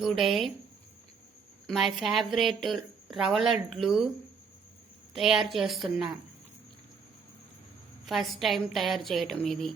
Today my favourite రవ్వ లడ్లు తయారు చేస్తున్నా. ఫస్ట్ టైం తయారు చేయటం ఇది.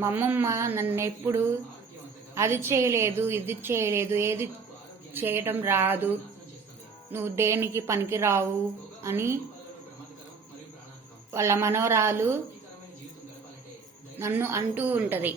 మా అమ్మమ్మ నన్ను ఎప్పుడు అది చేయలేదు, ఇది చేయలేదు, ఏది చేయటం రాదు, నువ్వు దేనికి పనికి రావు అని వాళ్ళ మనవరాలు నన్ను అంటూ ఉంటది.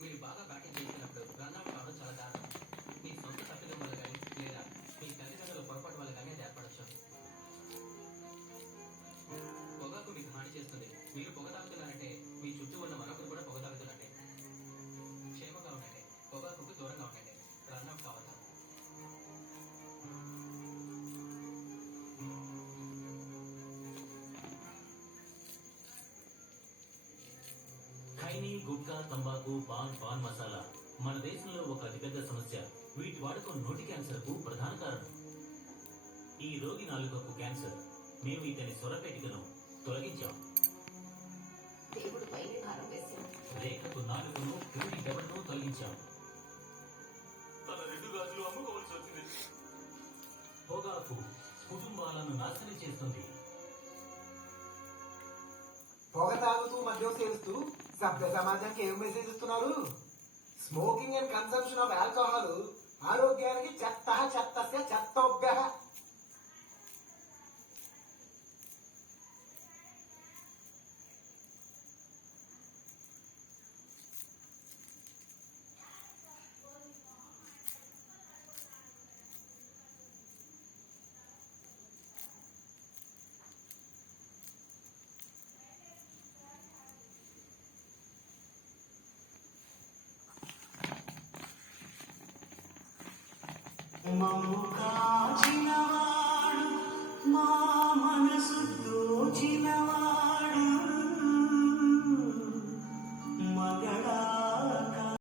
మీరు బాగా బ్యాటింగ్ చేసినప్పుడు రన్అట్ కావడం చాలా దారుణం. మీ సొంత తప్పిదం వల్ల కానీ లేదా మీ తల్లిదండ్రుల పొరపాటు వల్ల కానీ అది ఏర్పడచ్చు. పొగాకు మీకు హాని చేస్తుంది. మీరు పొగ తాగుతున్నారంటే మీ చుట్టూ ఉన్న మరొకరు కూడా పొగ తాగుతున్నట్టే. క్షేమంగా ఉండండి, పొగాకు దూరంగా ఉండండి, రన్అట్ కావద్దు. ఖైనీ, గుట్కా, తంబాకు, పాన్ మసాలా మన దేశంలో ఒక అతిపెద్ద సమస్య. వీటి వాడకం నోటి క్యాన్సర్ కు ప్రధాన కారణం. ఈ రోగి నాలుకకు క్యాన్సర్. మేము ఇతని స్వరపేటికను తొలగించాం. రేఖకు నాలుకను, క్రిమి దవడను తొలగించాం. తన 2 గాజులు అమ్ముకోవాల్సి వచ్చింది. పొగాకు కుటుంబాలను నాశనం చేస్తుంది. పొగ తాగుతూ మద్యం సేవిస్తూ సభ్య సమాజానికి ఏం మెసేజ్ ఇస్తున్నారు? Smoking and consumption of alcohol ఆరోగ్యానికి చెత్తోభ్య. మౌకా